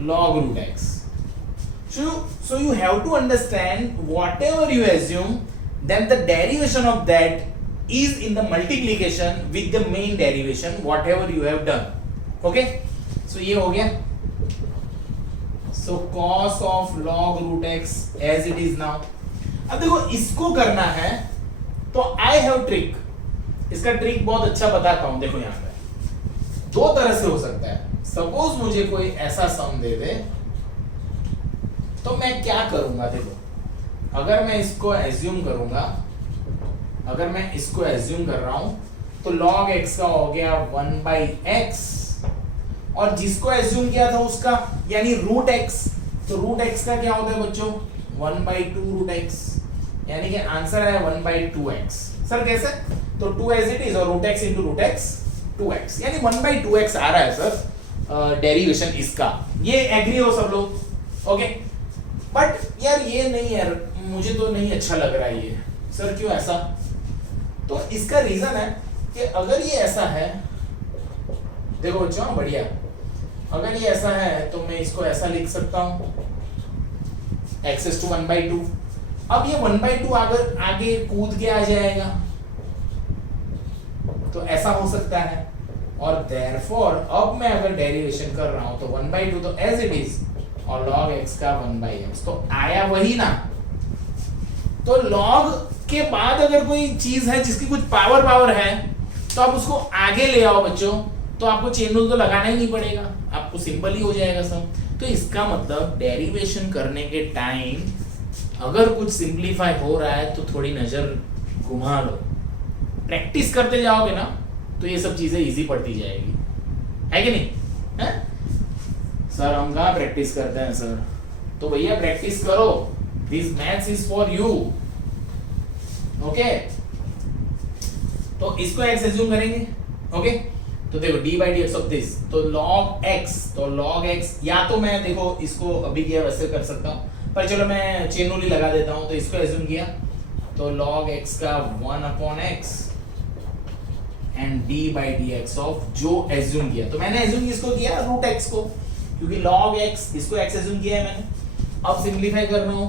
log root x. So you have to understand whatever you assume, then the derivation of that is in the multiplication with the main derivation whatever you have done. Okay? So ये हो गया। So cos of log root x as it is now. अब देखो इसको करना है तो I have trick, इसका ट्रिक बहुत अच्छा बताता हूं। देखो यहां पे दो तरह से हो सकता है। सपोज मुझे कोई ऐसा सम दे दे तो मैं क्या करूंगा, देखो अगर मैं इसको एज्यूम करूंगा, अगर मैं इसको एज्यूम कर रहा हूं तो log x का हो गया 1/x, और जिसको एज्यूम किया था उसका यानी रूट x, तो रूट x का क्या होता है बच्चों 1/2 रूट x, यानी कि आंसर है 1/2x। सर कैसे, तो 2 एज इट इज और root x into root x 2x, यानी 1/2x आ रहा है सर डेरिवेशन इसका। ये एग्री हो सब लोग? ओके। बट यार ये नहीं यार, मुझे तो नहीं अच्छा लग रहा है ये। सर क्यों ऐसा? तो इसका रीजन है कि अगर ये ऐसा है, देखो बच्चों बढ़िया, अगर ये ऐसा है तो मैं इसको ऐसा लिख सकता हूं x to 1/2। अब ये 1/2 अगर आगे कूद के आ जाएगा तो ऐसा हो सकता है, और देयरफॉर अब मैं अगर डेरिवेशन कर रहा हूं तो 1/2 तो एज इट इज, और log x का 1/x तो आया वही ना। तो log के बाद अगर कोई चीज है जिसकी कुछ पावर है तो आप उसको आगे ले आओ बच्चों, तो आपको चेन रूल तो लगाना ही नहीं पड़ेगा, आपको सिंपल ही हो जाएगा सब। तो इसका मतलब डेरिवेशन करने के टाइम अगर कुछ सिंपलीफाई हो रहा है तो थोड़ी नजर घुमा लो, प्रैक्टिस करते जाओगे ना तो ये सब चीजें इजी पड़ती जाएगी, है कि नहीं? है सर हम कहाँ प्रैक्टिस करते हैं सर, तो भैया प्रैक्टिस करो, this maths is for you. Okay, तो इसको x एज्यूम करेंगे। ओके, तो देखो d by dx of this, तो log x, तो log x या तो मैं देखो इसको अभी किया वैसे कर सकता हूं, पर चलो मैं चेन रूल ही लगा देता हूं। तो इसको एज्यूम किया तो log x का 1/x and d by dx of जो एज्यूम किया, तो मैंने एज्यूम किसको किया, रूट x को, क्योंकि log x इसको x एज्यूम किया है मैंने। अब सिंपलीफाई कर रहा हूं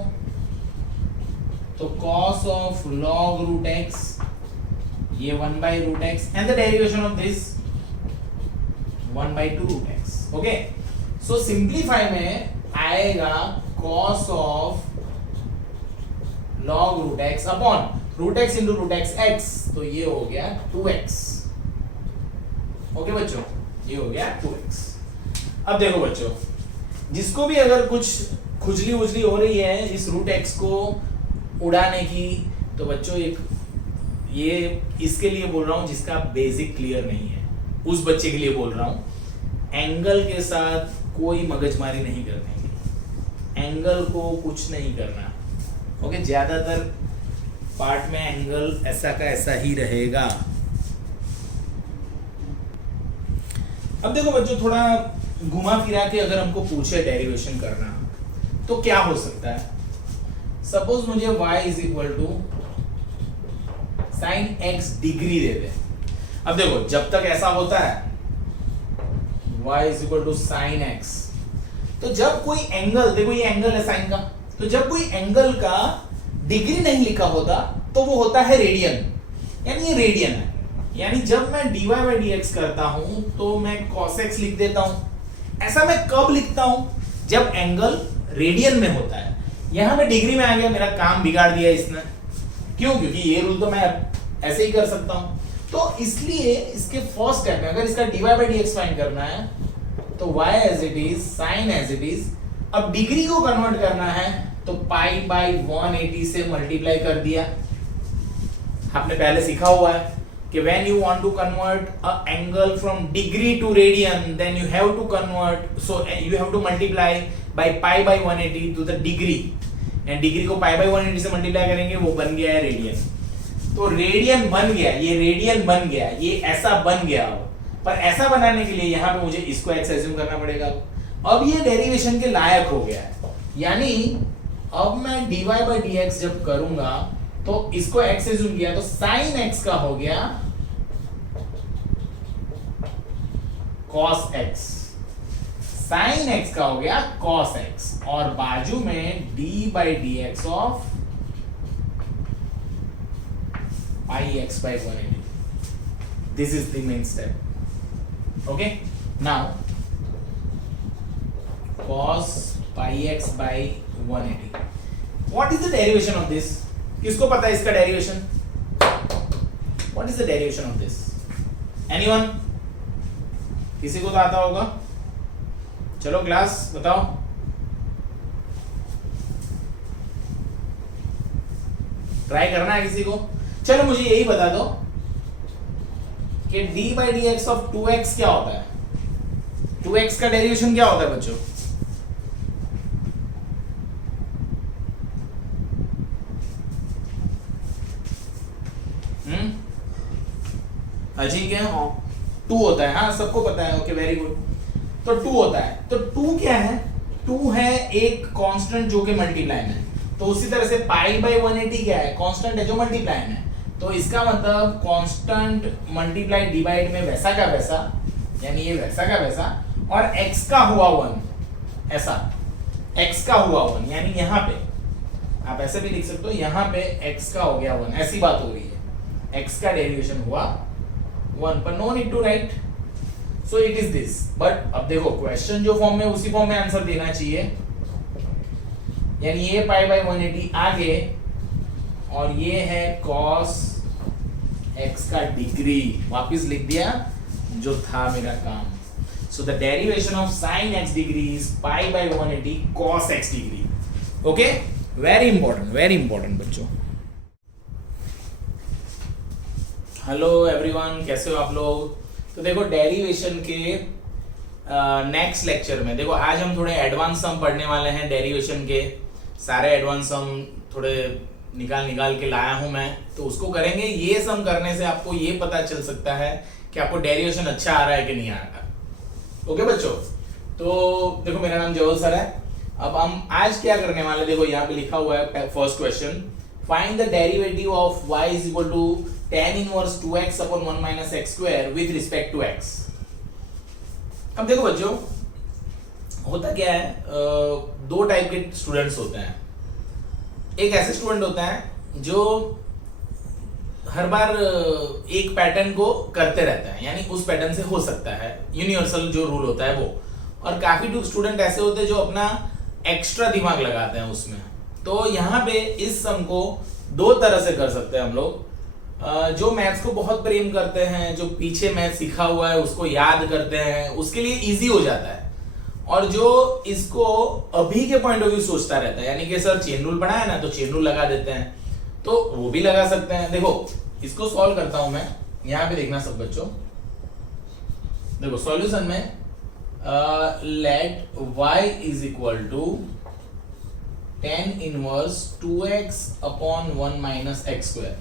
तो cos of log root x, ये 1/√x and the derivation of this 1/2 root x. Okay, so simplify में आएगा cos of log root x upon root x into root x x, तो ये हो गया 2x। ओके बच्चों, ये हो गया 2x। अब देखो बच्चों, जिसको भी अगर कुछ खुजली उजली हो रही है इस रूट x को उड़ाने की, तो बच्चों एक ये इसके लिए बोल रहा हूं जिसका बेसिक क्लियर नहीं है, उस बच्चे के लिए बोल रहा हूं। एंगल के साथ कोई मगजमारी नहीं करनी, एंगल को कुछ नहीं करना। ओके, ज्यादातर पार्ट में एंगल ऐसा का ऐसा ही रहेगा। अब देखो बच्चों, थोड़ा घुमा फिरा के अगर हमको पूछे डेरिवेशन करना तो क्या हो सकता है। सपोज मुझे y is equal to sine x degree दे दे। अब देखो जब तक ऐसा होता है y is equal to sine x, तो जब कोई एंगल, देखो ये एंगल है साइन का, तो जब कोई एंगल का डिग्री नहीं लिखा होता तो वो होता है रेडियन, यानी ये रेडियन है। यानी जब मैं dy by dx करता हूं तो मैं cos x लिख देता हूं। ऐसा मैं कब लिखता हूं, जब एंगल रेडियन में होता है। यहां मैं डिग्री में आ गया, मेरा काम बिगाड़ दिया इसने। क्यों? क्योंकि ये रूल तो मैं ऐसे ही कर सकता हूं। तो इसलिए इसके फर्स्ट स्टेप में अगर इसका dy by dx फाइंड करना है तो y as it is, sin as it is. अब डिग्री को कन्वर्ट करना है तो पाई बाय 180 से मल्टीप्लाई कर दिया। आपने पहले सीखा हुआ है कि when you want to convert a angle from degree to radian, then you have to convert, so you have to multiply by pi by 180 to the degree, and degree को pi by 180 से multiply करेंगे, वो बन गया है radian. तो radian बन गया, ये रेडियन बन गया, ये ऐसा बन गया। पर ऐसा बनाने के लिए यहाँ पे मुझे इसको x एज्यूम करना पड़ेगा। अब ये डेरिवेशन के लायक हो गया है, यानी अब मैं dy बाई डी एक्स जब करूंगा तो इसको x से जूम किया तो साइन x का हो गया cos x, साइन x का हो गया cos x, और बाजू में d by d x of pi x by 180. This is the main step. Okay, now cos pi x by 180. What is the derivation of this? किसको पता है इसका derivation? What is the derivation of this? Anyone? किसी को तो आता होगा? चलो क्लास बताओ. ट्राई करना है किसी को? चलो मुझे यही बता दो कि d by d x of 2x क्या होता है? 2x का डेरिवेशन क्या होता है बच्चों? अजीब क्या? 2 होता है. हाँ सबको पता है. Okay very good. तो 2 होता है. तो 2 क्या है? 2 है एक कांस्टेंट जो कि मल्टीप्लाई में है. तो उसी तरह से पाई बाई 180 क्या है? कांस्टेंट है जो मल्टीप्लाई में है. तो इसका मतलब कांस्टेंट मल्टीप्लाई डिवाइड में वैसा का वैसा, यानी ये वैसा का वैसा, और x का हुआ 1 ऐसा, x का हुआ 1 यानी यहाँ पे आप ऐसे भी लिख सकते हो, यहाँ पे x का हो गया 1, ऐसी बात हो रही है. x का डेरिवेशन हुआ 1, पर no need to write. So it is this. But अब देखो क्वेश्चन जो फॉर्म में उसी फॉर्म में आंसर देना चाहिए. यानी ये पाई बाई 180 आगे और ये है cos x का डिग्री, वापिस लिख दिया जो था मेरा काम. So the derivation of sin x degree is pi by 180 cos x degree. Okay, very important बच्चों. हेलो एवरीवन, कैसे हो आप लोग? तो देखो डेरिवेशन के नेक्स्ट लेक्चर में देखो आज हम थोड़े एडवांस सम पढ़ने वाले हैं. डेरिवेशन के सारे एडवांस सम थोड़े निकाल के लाया हूं मैं, तो उसको करेंगे. ये सम करने से आपको ये पता चल सकता है कि आपको डेरिवेशन अच्छा आ रहा है कि नहीं आ रहा. ओके बच्चों, तो देखो मेरा नाम जवल सर है. अब हम आज क्या करने वाले, देखो यहाँ पे लिखा हुआ है first question, find the derivative of y is equal to tan inverse 2x upon 1 minus x square with respect to x. अब देखो बच्चों होता क्या है, दो टाइप के स्टूडेंट्स होते हैं. एक ऐसे स्टूडेंट होता है जो हर बार एक पैटर्न को करते रहता है, यानी उस पैटर्न से हो सकता है, यूनिवर्सल जो रूल होता है वो. और काफी स्टूडेंट ऐसे होते हैं जो अपना एक्स्ट्रा दिमाग लगाते हैं उसमें. तो यहाँ पे इस सम को दो तरह से कर सकते हैं हम लोग. जो मैथ्स को बहुत प्रेम करते हैं, जो पीछे मैथ सीखा हुआ है उसको याद करते हैं, उसके लिए इजी हो जाता है. और जो इसको अभी के पॉइंट ऑफ व्यू सोचता रहता है, यानी कि सर चेन रूल पढ़ा है ना तो चेन रूल लगा देते हैं, तो वो भी लगा सकते हैं. देखो इसको सॉल्व करता हूं मैं. यहां पे देखना सब बच्चों, देखो सॉल्यूशन में let y is equal to tan inverse 2x upon 1 minus x square,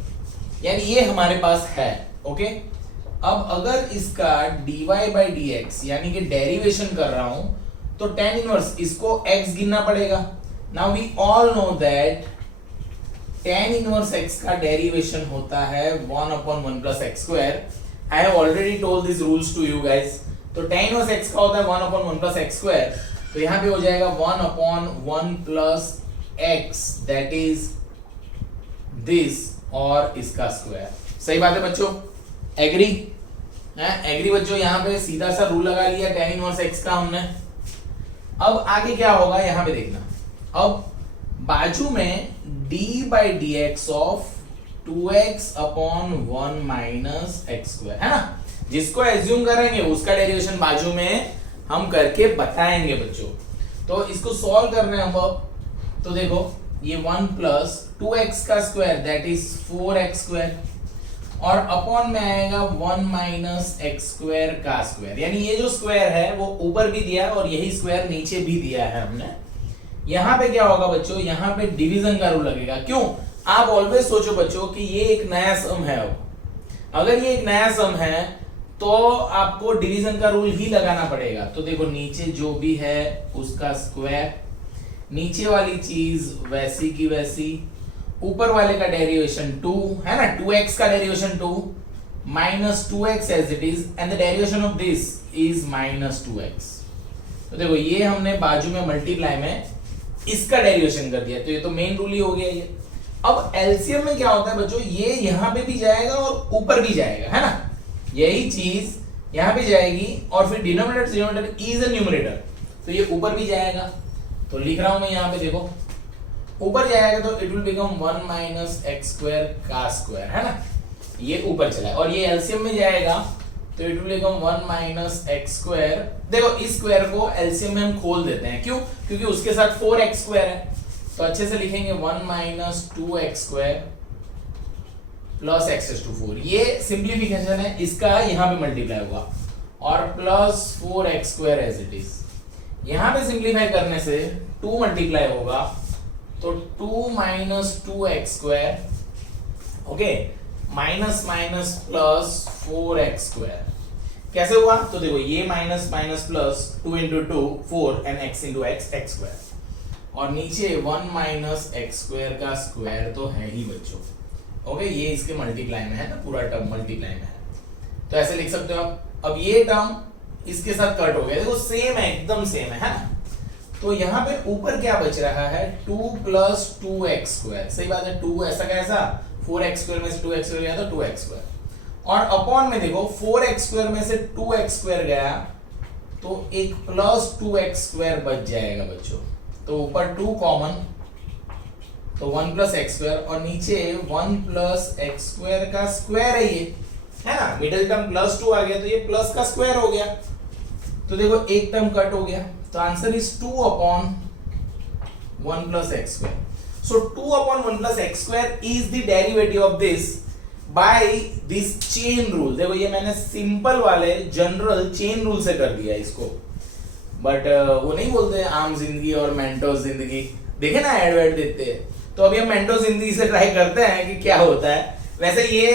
यानी ये हमारे पास है. ओके, अब अगर इसका dy बाई डी एक्स यानी कि डेरिवेशन कर रहा हूं तो tan इनवर्स इसको x गिनना पड़ेगा. Now we all know that tan inverse x का डेरिवेशन होता है 1 upon 1 plus x square. I have already told this rules to you guys. तो tan इनवर्स x का होता है 1 अपॉन 1 प्लस x स्क्वायर. तो यहां पे हो जाएगा 1 upon 1 plus x, that is this, और इसका स्क्वायर. सही बात है बच्चों? एग्री है? एग्री बच्चों? यहां पे सीधा सा रूल लगा लिया tan इनवर्स x का हमने. अब आगे क्या होगा यहां पे देखना. अब बाजू में d by d x of 2x upon 1 minus x square है ना, जिसको एज्यूम करेंगे उसका डेरिवेशन बाजू में हम करके बताएंगे बच्चों. तो इसको सॉल्व करने हम अब, तो देखो ये 1 प्लस 2x का square that is 4x square, और अपॉन में आएगा 1 माइनस x स्क्वायर का स्क्वायर, यानी ये जो स्क्वायर है वो ऊपर भी दिया है और यही स्क्वायर नीचे भी दिया है हमने. यहां पे क्या होगा बच्चों, यहां पे डिवीजन का रूल लगेगा. क्यों? आप ऑलवेज सोचो बच्चों कि ये एक नया सम है. अगर ये एक नया सम है तो आपको डिवीजन का रूल ही लगाना पड़ेगा. तो देखो नीचे जो भी है उसका स्क्वायर, नीचे वाली चीज वैसी की वैसी, ऊपर वाले का डेरिवेशन 2 है ना, 2x का derivation 2 minus 2x as it is and the derivation of this is minus 2x। तो देखो ये हमने बाजू में मल्टीप्लाई में इसका डेरिवेशन कर दिया, तो ये तो मेन रूल ही हो गया ये। अब एलसीएम में क्या होता है बच्चों, ये यहां पे भी जाएगा और ऊपर भी जाएगा, है ना, यही चीज यहां पे जाएगी और फिर डिनोमिनेटर इज अ न्यूमरेटर, तो ये ऊपर भी जाएगा। तो लिख रहा हूं मैं यहां पे, देखो ऊपर जाएगा तो it will become 1 minus x square का स्क्वायर, है ना, ये ऊपर चला और ये एलसीएम में जाएगा तो it will become 1 minus x square. देखो इस स्क्वायर को एलसीएम में हम खोल देते हैं, क्यों, क्योंकि उसके साथ 4x स्क्वायर है, तो अच्छे से लिखेंगे 1 minus 2x square plus x to 4, ये सिंप्लीफिकेशन है, इसका यहां पे मल्टीप्लाई होगा और plus 4x square as it is. यहां पे सिंप्लीफाई करने से 2 मल्टीप्लाई होगा तो 2 minus 2x square, okay, minus minus plus 4x square. कैसे हुआ, तो देखो ये minus minus plus 2 into 2 4 and x into x x square और नीचे 1 माइनस एक्स स्क्वायर का स्क्वायर तो है ही बच्चों, ओके, ये इसके मल्टीप्लाई में है ना, पूरा टर्म मल्टीप्लाई में है, तो ऐसे लिख सकते हो आप। अब ये टर्म इसके साथ कट हो गया, देखो सेम है, एकदम सेम है ना, तो यहाँ पे ऊपर क्या बच रहा है 2 प्लस 2x स्क्वायर, सही बात है, 2 ऐसा कैसा 4x स्क्वायर में से 2x स्क्वायर गया तो 2x स्क्वायर और अपॉन में देखो 4x स्क्वायर में से 2x स्क्वायर गया तो एक प्लस 2x स्क्वायर बच जाएगा बच्चों, तो ऊपर 2 कॉमन तो 1 प्लस एक्स स्क्वायर और नीचे 1 प्लस एक्स स्क्वायर का स्क्वायर है ये, है ना, मिडिल टर्म प्लस 2 आ गया तो ये प्लस का स्क्वायर हो गया, तो देखो एक टर्म कट हो गया, तो answer is 2 upon 1 plus x square. So 2 upon 1 plus x square is the derivative of this by this chain rule. देखो ये मैंने सिंपल वाले जनरल चेन रूल से कर दिया इसको, बट वो नहीं बोलते आम जिंदगी और मेंटोस जिंदगी, देखे ना एडवर्ट देते हैं, तो अभी हम मेंटोस जिंदगी से ट्राई करते हैं कि क्या होता है। वैसे ये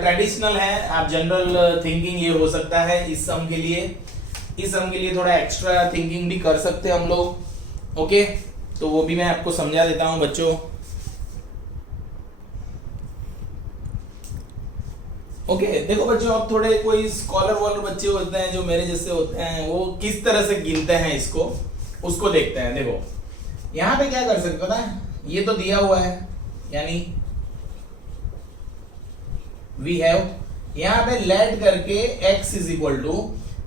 ट्रेडिशनल है, आप जनरल थिंकिंग ये हो सकता है इस सम के लिए, इस सम के लिए थोड़ा एक्स्ट्रा थिंकिंग भी कर सकते हैं हम लोग, ओके, तो वो भी मैं आपको समझा देता हूं बच्चों। ओके देखो बच्चों, अब थोड़े कोई स्कॉलर वाले बच्चे होते हैं जो मेरे जैसे होते हैं, वो किस तरह से गिनते हैं इसको, उसको देखते हैं। देखो यहां पे क्या कर सकते पता है, ये तो दिया हुआ है, यानी वी हैव, यहां पे लेट करके x इज इक्वल टू,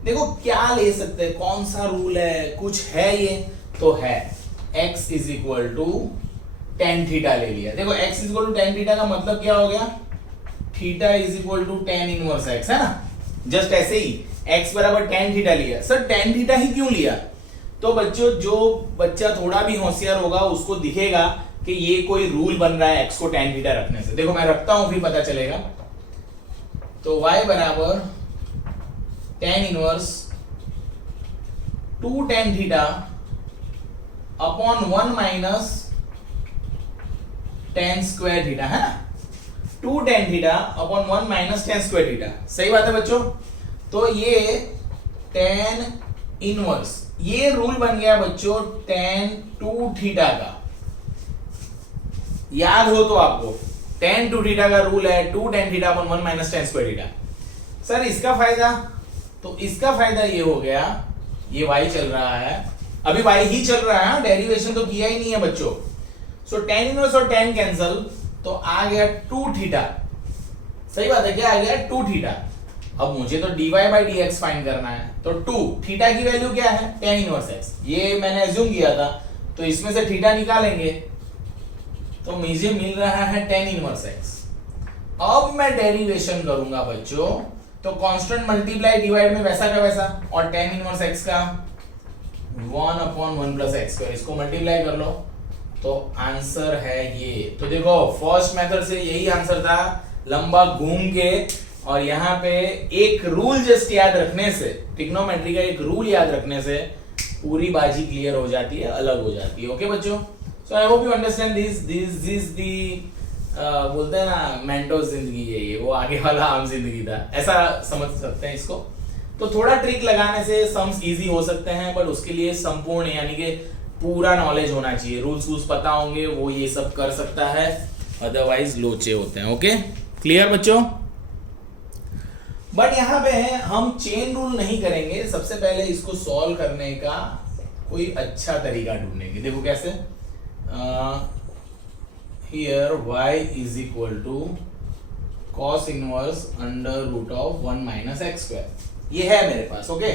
देखो क्या ले सकते हैं, कौन सा रूल है, कुछ है ये तो है, x is equal to tan theta ले लिया। देखो x is equal to tan theta का मतलब क्या हो गया, theta is equal to tan inverse x, है ना, जस्ट ऐसे ही x बराबर tan थीटा लिया। सर tan थीटा ही क्यों लिया, तो बच्चों जो बच्चा थोड़ा भी होशियार होगा उसको दिखेगा कि ये कोई रूल बन रहा है x को tan थीटा रखने से। देखो मैं रखता हूं फिर पता चलेगा, तो y बराबर tan inverse 2 tan theta upon 1 minus tan square theta, है ना, 2 tan theta upon 1 minus tan square theta, सही बात है बच्चों। तो ये tan इनवर्स, ये रूल बन गया बच्चों tan 2 थीटा का, याद हो तो आपको tan 2 थीटा का रूल है 2 tan theta upon 1 minus tan square theta. Sir इसका फायदा, तो इसका फायदा ये हो गया, ये y चल रहा है, अभी y ही चल रहा है, डेरिवेशन तो किया ही नहीं है बच्चों। सो tan इनवर्स और tan कैंसल, तो आ गया 2 थीटा, सही बात है, क्या आ गया 2 थीटा। अब मुझे तो dy बाई dx फाइंड करना है, तो 2 थीटा की वैल्यू क्या है tan इनवर्स x, ये मैंने एज्यूम किया था, तो इसमें से थीटा निकालेंगे तो मुझे मिल रहा है tan इनवर्स x। अब मैं डेरिवेशन करूंगा बच्चों, तो कांस्टेंट मल्टीप्लाई डिवाइड में वैसा का वैसा, और tan इनवर्स x का 1 अपॉन 1 प्लस एक्स स्क्वायर, इसको मल्टीप्लाई कर लो तो आंसर है ये। तो देखो फर्स्ट मेथड से यही आंसर था, लंबा घूम के, और यहाँ पे एक रूल जस्ट याद रखने से, ट्रिग्नोमेट्री का एक रूल याद रखने से पूरी बाजी क्लियर हो जाती है, अलग हो जाती है। ओके बच्चों, so I hope you understand this is the, बोलते हैं ना मेंटोस जिंदगी है ये, वो आगे वाला आम जिंदगी था, ऐसा समझ सकते हैं इसको। तो थोड़ा ट्रिक लगाने से सम्स इजी हो सकते हैं, बट उसके लिए संपूर्ण यानी कि पूरा नॉलेज होना चाहिए, रूल्स पता होंगे, वो ये सब कर सकता है, अदरवाइज लोचे होते हैं। ओके, क्लियर बच्चों? बट यहां पे हम चेन रूल नहीं करेंगे, सबसे पहले इसको सॉल्व करने का कोई अच्छा तरीका ढूंढेंगे। देखो कैसे, here y is equal to cos inverse under root of 1 minus x square, ये है मेरे पास। Okay,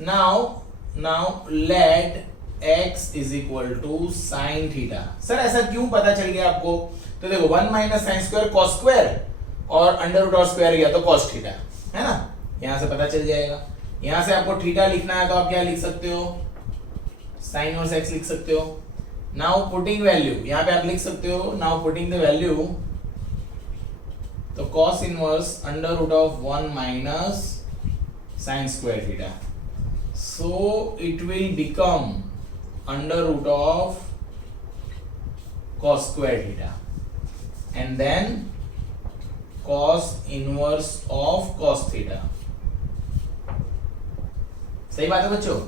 now let x is equal to sine theta. Sir ऐसा क्यों पता चल गया आपको? तो देखो 1 minus sine square cos square और अंडर रूट ऑफ स्क्वायर गया तो कॉस थीटा, है ना, यहां से पता चल जाएगा। यहां से आपको थीटा लिखना है तो आप क्या लिख सकते हो, साइन इनवर्स x लिख सकते हो। नाउ पुटिंग वैल्यू, यहां पे आप लिख सकते हो, नाउ पुटिंग द वैल्यू, तो cos inverse under root of 1 minus sine square theta, so it will become under root of cos square theta and then cos inverse of cos theta. सही बात है बच्चों?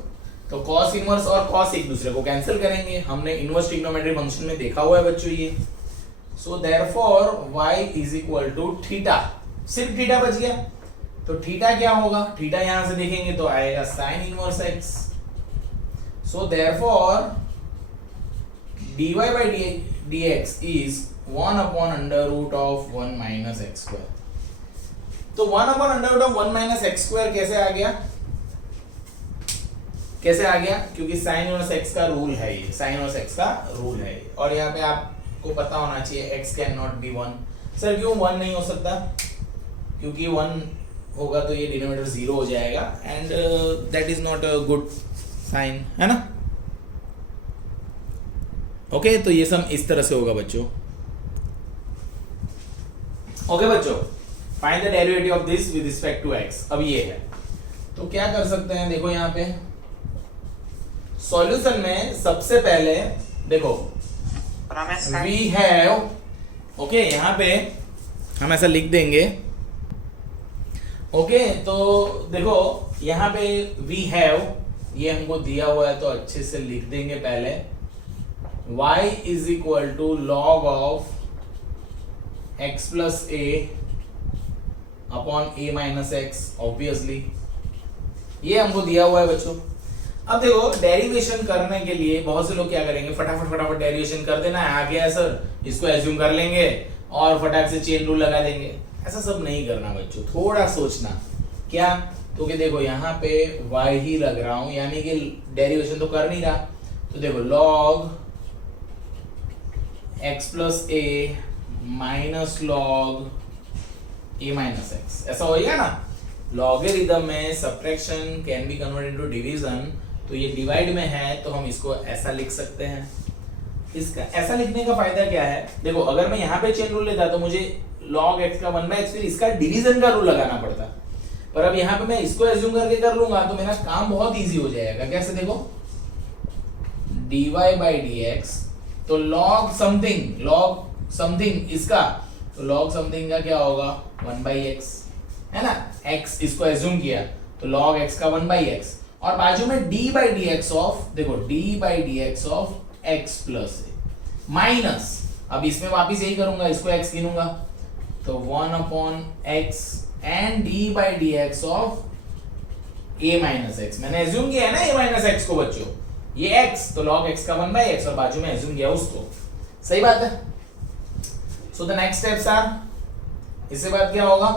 तो cos इनवर्स और cos एक दूसरे को कैंसिल करेंगे, हमने इनवर्स ट्रिग्नोमेट्री फंक्शन में देखा हुआ है बच्चों ये। So therefore y is equal to theta, सिर्फ थीटा बच गया, तो थीटा क्या होगा, थीटा यहां से देखेंगे तो आएगा sin inverse x। So therefore dy by dx is 1 upon under root of 1 minus x square. तो 1 upon under root of 1 minus x square कैसे आ गया, कैसे आ गया? क्योंकि साइन इनवर्स x का रूल है ये, साइन इनवर्स x का रूल है ये। और यहाँ पे आपको पता होना चाहिए x can not be 1। Sir क्यों 1 नहीं हो सकता? क्योंकि 1 होगा तो ये डिनोमिनेटर 0 हो जाएगा and that is not a good sign, है ना। ओके, तो ये सब इस तरह से होगा बच्चों। ओके बच्चों, find the derivative of this with respect to x। अब ये है, तो क्या कर सकते हैं, देखो यहाँ पे सॉल्यूशन में सबसे पहले देखो वी हैव, ओके, यहाँ पे हम ऐसा लिख देंगे। ओके, तो देखो यहाँ पे वी हैव, ये हमको दिया हुआ है तो अच्छे से लिख देंगे पहले, y is equal to log of x plus a upon a minus x, obviously ये हमको दिया हुआ है बच्चों। अब देखो डेरिवेशन करने के लिए बहुत से लोग क्या करेंगे, फटाफट डेरिवेशन कर देना है, आ गया है सर, इसको एज्यूम कर लेंगे और फटाक से चेन रूल लगा देंगे। ऐसा सब नहीं करना बच्चों, थोड़ा सोचना। क्या? तो कि देखो यहाँ पे y ही लग रहा हूं, यानी कि डेरिवेशन तो कर नहीं रहा, तो देखो log x plus a minus log a minus x, ऐसा होगा ना। लॉगरिथम में subtraction can be converted into division, तो ये डिवाइड में है तो हम इसको ऐसा लिख सकते हैं। इसका ऐसा लिखने का फायदा क्या है, देखो अगर मैं यहाँ पे चेन रूल लेता तो मुझे log x का 1/x फिर इसका डिवीजन का रूल लगाना पड़ता, पर अब यहाँ पे मैं इसको एज्यूम करके कर लूंगा तो मेरा काम बहुत इजी हो जाएगा। कैसे? देखो dy by dx, तो log समथिंग इसका, तो log समथिंग का क्या होगा 1/x, है ना। x इसको एज्यूम किया तो log x का 1/x, और बाजू में d by dx ऑफ, देखो d by dx of x plus a minus, अब इसमें वापिस यही करूंगा, इसको x गिनूंगा तो 1 upon x and d by dx of a minus x, मैंने एज्यूम किया है ना a माइनस x को बच्चों, ये x तो log x का 1/x और बाजू में एज्यूम किया उसको। सही बात है। So the next steps are, इससे बाद क्या होगा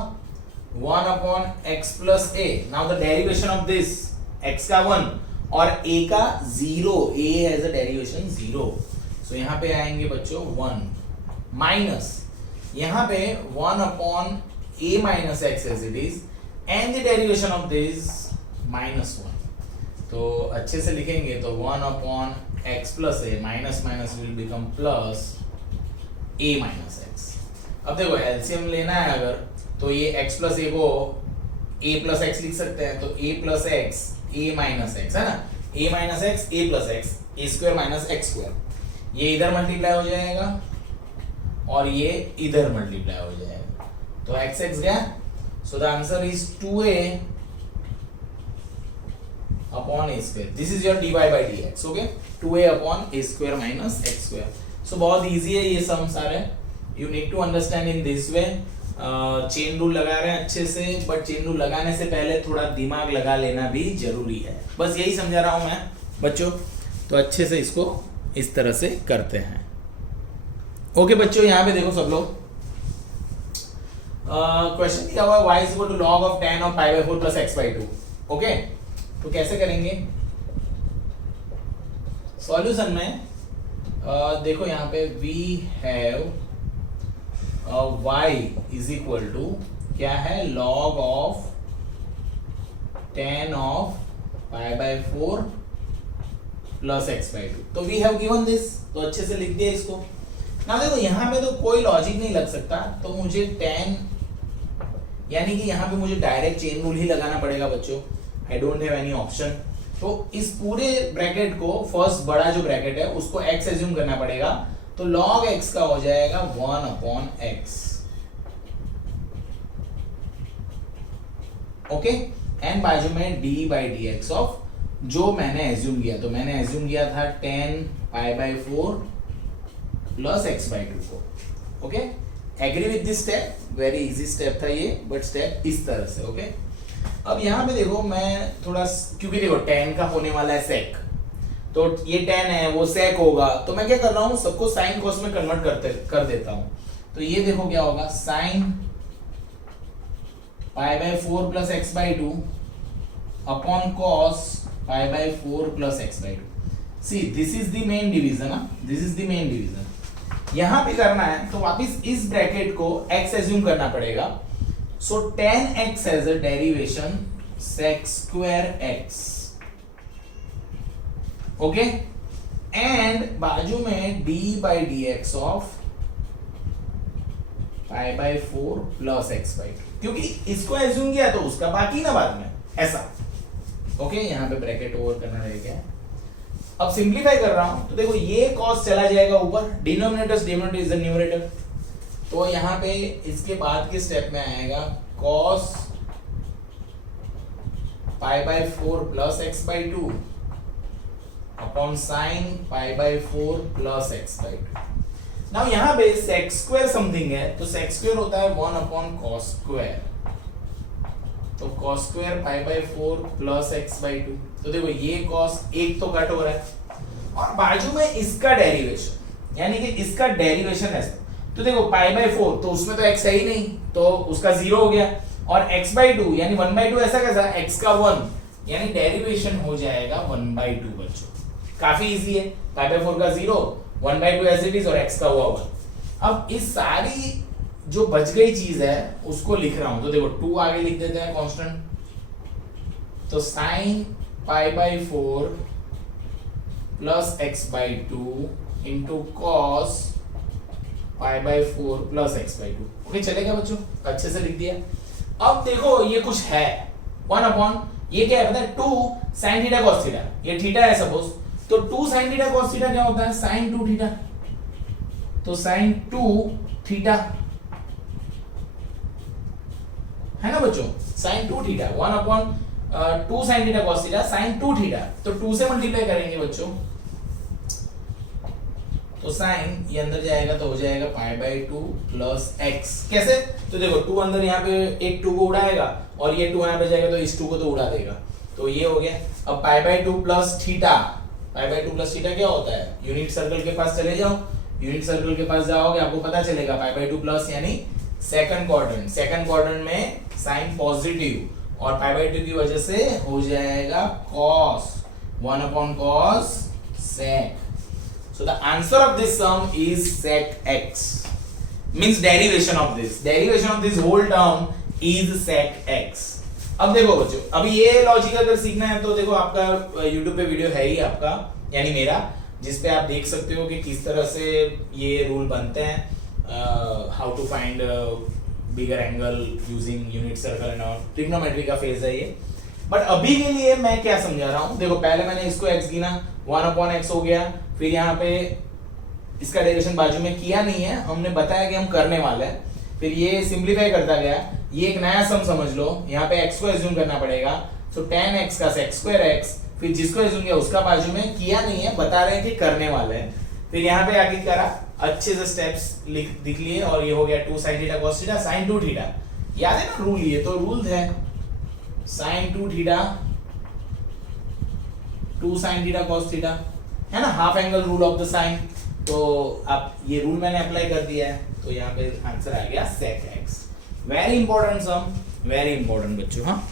1 upon x plus a, now the derivation of this, x का 1 और a का 0, a हैज अ डेरिवेशन 0, सो यहाँ पे आएंगे बच्चों 1 माइनस, यहाँ पे 1 upon a minus x as it is and the derivation of this minus 1, तो अच्छे से लिखेंगे तो 1 upon x plus a, minus minus will become plus a minus x। अब देखो एलसीएम लेना है अगर, तो ये x प्लस a को a प्लस x लिख सकते हैं, तो a plus x a minus x, है ना, a minus x a plus x, a square minus x square, ये इधर मल्टीप्लाई हो जाएगा और ये इधर मल्टीप्लाई हो जाएगा, तो x गया, so the answer is 2a upon a square, this is your dy by d x, okay, 2a upon a square minus x square. So बहुत इजी है ये सम सारे, you need to understand in this way. Chain rule लगा रहे हैं अच्छे से, बट चेन रूल लगाने से पहले थोड़ा दिमाग लगा लेना भी जरूरी है, बस यही समझा रहा हूं मैं बच्चों। तो अच्छे से इसको इस तरह से करते हैं। ओके बच्चों, यहां पे देखो सब लोग, क्वेश्चन दिया हुआ है y is equal to log of tan of pi by 4 plus x by 2। Okay, तो कैसे करेंगे सॉल्यूशन में? देखो यहाँ पे we have y is equal to क्या है, log of tan of pi by 4 plus x by 2। तो वी हैव गिवन दिस, तो अच्छे से लिख दिया इसको ना। देखो यहाँ पे तो कोई लॉजिक नहीं लग सकता, तो मुझे tan यानी कि यहाँ पे मुझे डायरेक्ट चेन रूल ही लगाना पड़ेगा बच्चों, I don't have any option. तो इस पूरे ब्रैकेट को, फर्स्ट बड़ा जो ब्रैकेट है उसको x एज्यूम करना पड़ेगा, तो log x का हो जाएगा 1 अपॉन x, ओके, एंड बाजू में d by d x of जो मैंने एज्यूम किया, तो मैंने एज्यूम किया था tan pi by 4 plus x by 2 को, okay. Agree with this step, very easy step था ये, बट स्टेप इस तरह से, ओके। अब यहाँ पे देखो मैं थोड़ा, क्योंकि देखो tan का होने वाला है sec, तो ये tan है वो sec होगा, तो मैं क्या कर रहा हूँ, सबको sin cos में कन्वर्ट कर देता हूँ। तो ये देखो क्या होगा, sin pi by 4 plus x by 2 upon cos pi by 4 plus x by 2। See this is the main division, this is the main division. यहां पे करना है तो वापिस इस ब्रैकेट को x एज्यूम करना पड़ेगा, so tan x as a derivation sec square x, okay, and बाजू में d by d x of pi by 4 plus x by 2, क्योंकि इसको एज्यूम किया तो उसका बाकी ना बाद में, ऐसा, ओके। यहां पे ब्रैकेट ओवर करना रहेगा। अब सिंप्लीफाई कर रहा हूं तो देखो ये cos चला जाएगा ऊपर, डिनोमिनेटर इज द न्यूमरेटर, तो यहां पे इसके बाद के स्टेप में आएगा cos pi by 4 plus x by 2 upon sin pi by 4 plus x by 2। Now यहां पे sec स्क्वायर समथिंग है, तो sec स्क्वायर होता है 1 अपॉन cos स्क्वायर, तो cos square pi by 4 plus x by 2। तो देखो ये cos एक तो कट हो रहा है, और बाजू में इसका डेरिवेशन, यानी कि इसका डेरिवेशन है, तो देखो पाई बाई 4 तो उसमें तो x है ही नहीं, तो उसका 0 हो गया, और x बाई 2 यानी 1 बाई 2 ऐसा कैसा, x का 1, यानी डेरिवेशन हो जाएगा 1 बाई 2 बच्चों। काफी इजी है, पाई बाई 4 का 0, 1 बाई 2 एज इट इज, और x का हुआ 1। अब इस सारी जो बच गई चीज है उसको लिख रहा हूं, तो देखो 2 आगे लिख देते हैं कांस्टेंट, तो sin pi by 4 plus x by 2 into cos pi by 4 plus x by 2, okay, चलेगा बच्चों, अच्छे से लिख दिया। अब देखो ये कुछ है 1 अपॉन, ये क्या है पता है, 2 sin थीटा cos थीटा, ये थीटा है सपोज, तो 2 sin थीटा cos थीटा क्या होता है, sin 2 थीटा, तो sin 2 थीटा है ना बच्चों, sin 2 theta 1 upon 2 sin theta cos theta sin 2 theta, तो 2 से मल्टीप्लाई करेंगे बच्चों, तो sin ये अंदर जाएगा तो हो जाएगा पाई बाई 2 प्लस x, कैसे, तो देखो 2 अंदर यहाँ पे एक 2 को उड़ाएगा, और ये 2 यहाँ पे जाएगा तो इस 2 को तो उड़ा देगा, तो ये हो गया। अब pi by 2 plus theta, pi by 2 plus theta क्या होता है, यूनिट सर्कल के पास चले जाओ, यूनिट सर्कल के पास जाओगे आपको पता चलेगा पाई बाई 2 प्लस यानी सेकंड क्वाड्रेंट, सेकंड क्वाड्रेंट में साइन पॉजिटिव, और पाई बाई 2 की वजह से हो जाएगा cos 1 upon cos sec, so the answer of this sum is sec x, means derivation of this whole term is sec x। अब देखो बच्चों, अभी ये लॉजिक अगर सीखना है तो देखो आपका YouTube पे वीडियो है ही आपका, यानी मेरा, जिस पे आप देख सकते हो कि किस तरह से ये रूल बनते हैं, how to find bigger angle using unit circle and all, trigonometry का फेज है ये। बट अभी के लिए मैं क्या समझा रहा हूं, देखो पहले मैंने इसको x गिना 1 अपॉन x हो गया, फिर यहाँ पे इसका डेरिवेशन बाजू में किया नहीं है, हमने बताया कि हम करने वाले हैं, फिर ये सिंप्लीफाई करता गया, ये एक नया सम समझ लो, यहाँ पे x को एज्यूम करना पड़ेगा, सो tan x का sec square x, फिर जिसको एज्यूम किया उसका बाजू में, किया नहीं है, बता रहे हैं कि करने वाले हैं। फिर यहाँ पे आगे करा, अच्छे से स्टेप्स दिख लिए, और ये हो गया 2 sin theta cos theta sin 2 theta. याद है ना रूल, ये तो रूल है, sin 2 theta 2 sin theta cos theta, है ना, half angle rule of the sine. तो अब ये रूल मैंने अप्लाई कर दिया है, तो यहाँ पे आंसर आ गया sec x। वेरी इंपॉर्टेंट सम, वेरी इंपॉर्टेंट बच्चों, हाँ।